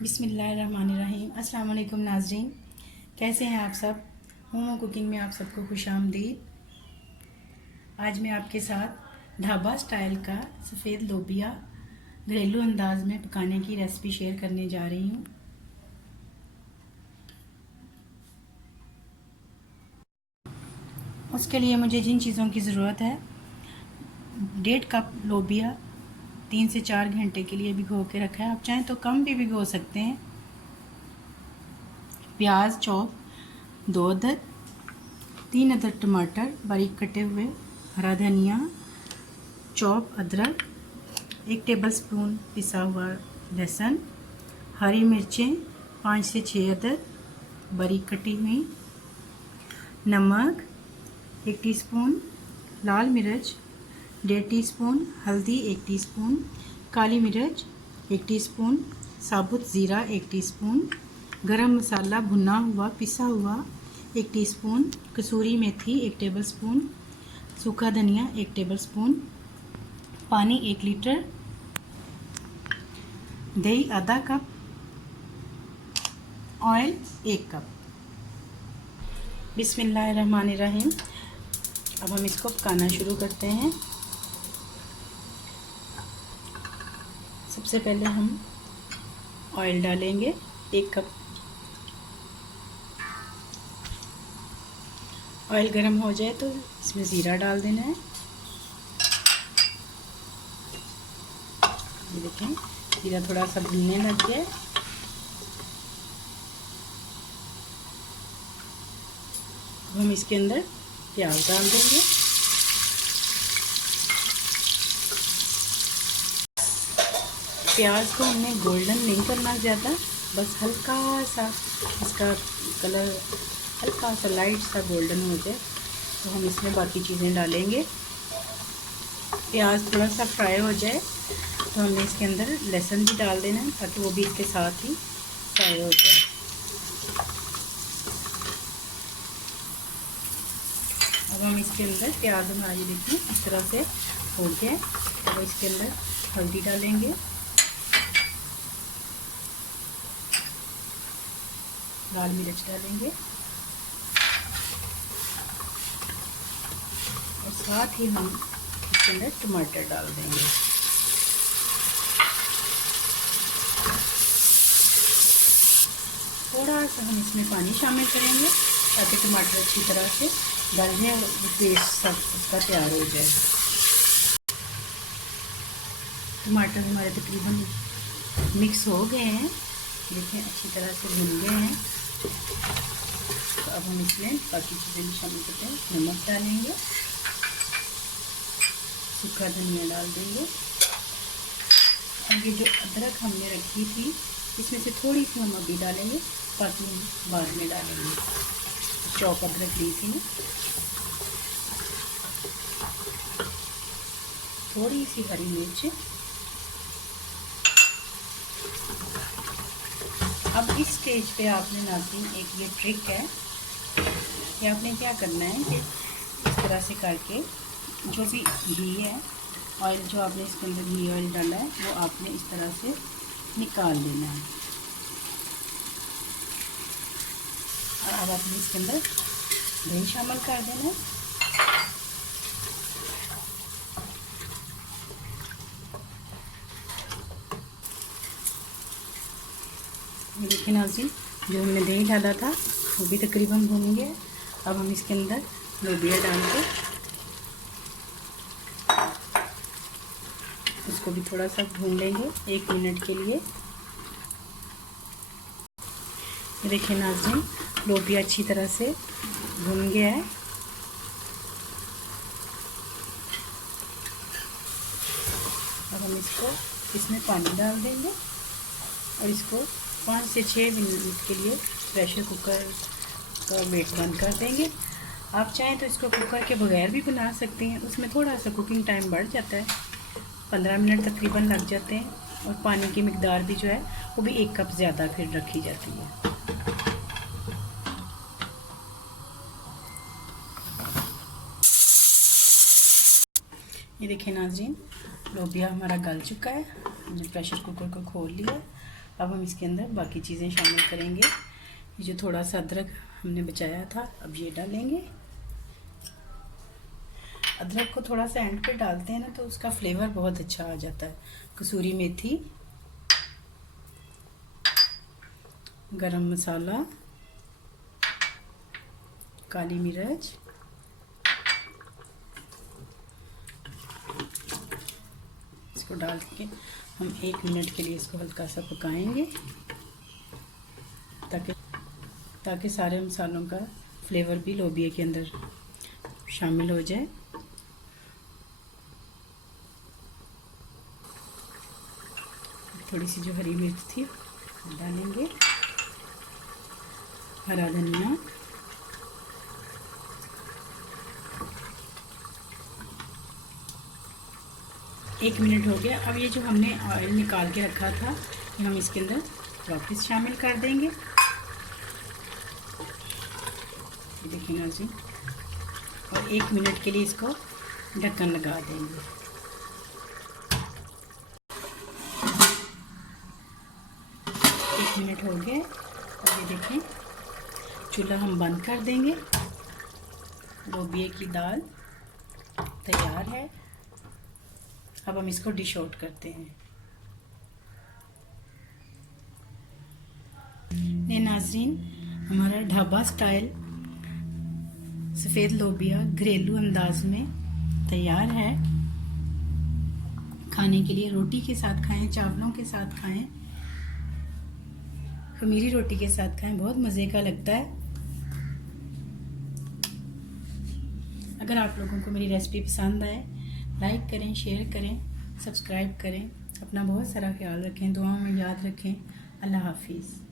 बिस्मिल्लाहिर्रहमानिर्रहीम। अस्सलाम वालेकुम नाज़रीन, कैसे हैं आप सब। मोमो कुकिंग में आप सबको खुशामदीद। आज मैं आपके साथ ढाबा स्टाइल का सफ़ेद लोबिया घरेलू अंदाज में पकाने की रेसिपी शेयर करने जा रही हूँ। उसके लिए मुझे जिन चीज़ों की ज़रूरत है, 1.5 कप लोबिया 3 से 4 घंटे के लिए भिगो के रखा है। आप चाहें तो कम भी भिगो सकते हैं। प्याज चॉप 2 अदद, 3 अदद टमाटर बारीक कटे हुए, हरा धनिया चॉप अदरक, 1 टेबलस्पून पिसा हुआ लहसुन, हरी मिर्चें 5 से 6 अदद बारीक कटी हुई, नमक 1 टीस्पून, लाल मिर्च 1.5 टीस्पून, हल्दी 1 टीस्पून, काली मिर्च 1 टीस्पून, साबुत ज़ीरा 1 टीस्पून, गरम मसाला भुना हुआ पिसा हुआ 1 टीस्पून, कसूरी मेथी 1 टेबलस्पून, सूखा धनिया 1 टेबलस्पून, पानी 1 लीटर, दही आधा कप, ऑयल 1 कप। बिस्मिल्लाहिर्रहमानिर्रहीम। अब हम इसको पकाना शुरू करते हैं। सबसे पहले हम ऑयल डालेंगे 1 कप। ऑयल गर्म हो जाए तो इसमें ज़ीरा डाल देना है। ये देखें, ज़ीरा थोड़ा सा भुनने लग गया। अब हम इसके अंदर प्याज डाल देंगे। प्याज को हमने गोल्डन नहीं करना ज़्यादा, बस हल्का सा इसका कलर हल्का सा लाइट सा गोल्डन हो जाए तो हम इसमें बाकी चीज़ें डालेंगे। प्याज थोड़ा सा फ्राई हो जाए तो हमने इसके अंदर लहसुन भी डाल देना है ताकि वो भी इसके साथ ही फ्राई हो जाए। अब हम इसके अंदर प्याज हमारी देखिए इस तरह से हो गया। अब इसके अंदर हल्दी डालेंगे, लाल मिर्च डालेंगे और साथ ही हम इसके अंदर टमाटर डाल देंगे। थोड़ा सा हम इसमें पानी शामिल करेंगे ताकि टमाटर अच्छी तरह से गल जाए और पेस्ट सब उसका तैयार हो जाए। टमाटर हमारे तकरीबन मिक्स हो गए हैं, देखें अच्छी तरह से भुन गए हैं। तो अब हम इसमें बाकी चीज़ें भी शामिल करते हैं। नमक डालेंगे, सूखा धनिया डाल देंगे। अब ये जो अदरक हमने रखी थी इसमें से थोड़ी सी हम अभी डालेंगे, बाकी हम बाद में डालेंगे। चॉप अदरक ली थी ना, थोड़ी सी हरी मिर्च। अब इस स्टेज पे आपने नाज़रीन एक ये ट्रिक है कि आपने क्या करना है कि इस तरह से करके जो भी घी है, ऑयल जो आपने इसके अंदर घी ऑयल डाला है वो आपने इस तरह से निकाल देना है। और अब आपने इसके अंदर दही शामिल कर देना है। ये देखिए नाज़रीन, जो हमने दही डाला था वो भी तकरीबन भुन गया। अब हम इसके अंदर लोबिया डाल के उसको भी थोड़ा सा भून लेंगे 1 मिनट के लिए। ये देखिए नाज़रीन, लोबिया अच्छी तरह से भुन गया है। अब हम इसमें पानी डाल देंगे और इसको 5 से 6 मिनट के लिए प्रेशर कुकर का वेट बंद कर देंगे। आप चाहें तो इसको कुकर के बगैर भी बना सकते हैं, उसमें थोड़ा सा कुकिंग टाइम बढ़ जाता है, 15 मिनट तकरीबन लग जाते हैं। और पानी की मिकदार भी जो है वो भी 1 कप ज़्यादा फिर रखी जाती है। ये देखिए नाज़रीन, लोबिया हमारा गल चुका है। हमने प्रेशर कुकर को खोल लिया अब हम इसके अंदर बाकी चीज़ें शामिल करेंगे। ये जो थोड़ा सा अदरक हमने बचाया था, अब ये डालेंगे। अदरक को थोड़ा सा एंड पे डालते हैं ना तो उसका फ्लेवर बहुत अच्छा आ जाता है। कसूरी मेथी, गरम मसाला, काली मिर्च, इसको डाल के हम 1 मिनट के लिए इसको हल्का सा पकाएंगे ताकि सारे मसालों का फ्लेवर भी लोबिया के अंदर शामिल हो जाए। थोड़ी सी जो हरी मिर्च थी डालेंगे, हरा धनिया, एक मिनट हो गया। अब ये जो हमने ऑयल निकाल के रखा था ये हम इसके अंदर वापस शामिल कर देंगे। देखिए नाज़रीन, और 1 मिनट के लिए इसको ढक्कन लगा देंगे। एक मिनट हो गए और ये देखें चूल्हा हम बंद कर देंगे। लोबिया की दाल तैयार है। अब हम इसको डिश आउट करते हैं। ये नाज़रीन, हमारा ढाबा स्टाइल सफ़ेद लोबिया घरेलू अंदाज में तैयार है। खाने के लिए रोटी के साथ खाएं, चावलों के साथ खाएं, खमीरी रोटी के साथ खाएं, बहुत मज़े का लगता है। अगर आप लोगों को मेरी रेसिपी पसंद आए, लाइक करें, शेयर करें, सब्सक्राइब करें। अपना बहुत सारा ख्याल रखें, दुआओं में याद रखें। अल्लाह हाफिज़।